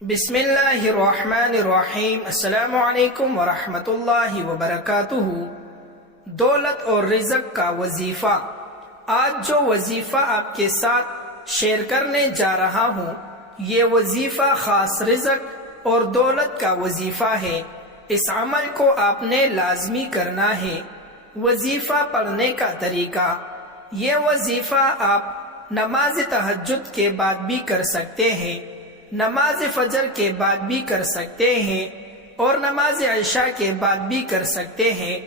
بسم اللہ الرحمن الرحیم۔ السلام علیکم ورحمۃ اللہ وبرکاتہ۔ دولت اور رزق کا وظیفہ۔ آج جو وظیفہ آپ کے ساتھ شیئر کرنے جا رہا ہوں، یہ وظیفہ خاص رزق اور دولت کا وظیفہ ہے۔ اس عمل کو آپ نے لازمی کرنا ہے۔ وظیفہ پڑھنے کا طریقہ۔ یہ وظیفہ آپ نماز تہجد کے بعد بھی کر سکتے ہیں، نماز فجر کے بعد بھی کر سکتے ہیں اور نماز عشاء کے بعد بھی کر سکتے ہیں۔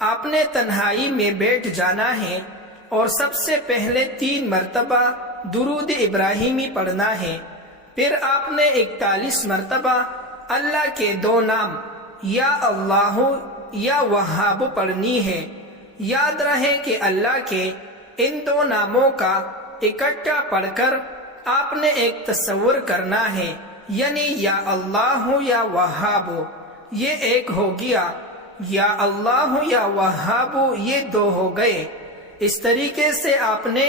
آپ نے تنہائی میں بیٹھ جانا ہے اور سب سے پہلے 3 مرتبہ درود ابراہیمی پڑھنا ہے۔ پھر آپ نے 41 مرتبہ اللہ کے 2 نام یا اللہ یا وہاب پڑھنی ہے۔ یاد رہے کہ اللہ کے ان 2 ناموں کا اکٹھا پڑھ کر آپ نے ایک تصور کرنا ہے، یعنی یا اللہ یا وہاب، یہ ایک ہو گیا، یا اللہ یا وہاب یہ 2 ہو گئے۔ اس طریقے سے آپ نے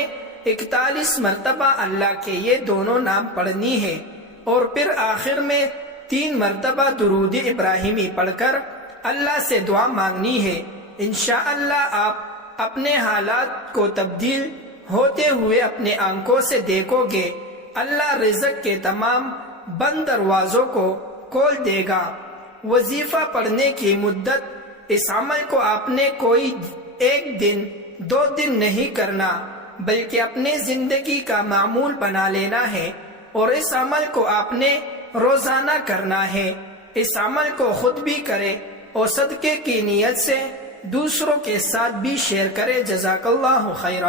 41 مرتبہ اللہ کے یہ دونوں نام پڑھنی ہے اور پھر آخر میں 3 مرتبہ درود ابراہیمی پڑھ کر اللہ سے دعا مانگنی ہے۔ انشاءاللہ آپ اپنے حالات کو تبدیل ہوتے ہوئے اپنے آنکھوں سے دیکھو گے۔ اللہ رزق کے تمام بند دروازوں کو کھول دے گا۔ وظیفہ پڑھنے کی مدت، اس عمل کو آپ نے کوئی 1 دن 2 دن نہیں کرنا، بلکہ اپنے زندگی کا معمول بنا لینا ہے اور اس عمل کو آپ نے روزانہ کرنا ہے۔ اس عمل کو خود بھی کرے اور صدقے کی نیت سے دوسروں کے ساتھ بھی شیئر کرے۔ جزاک اللہ خیرا۔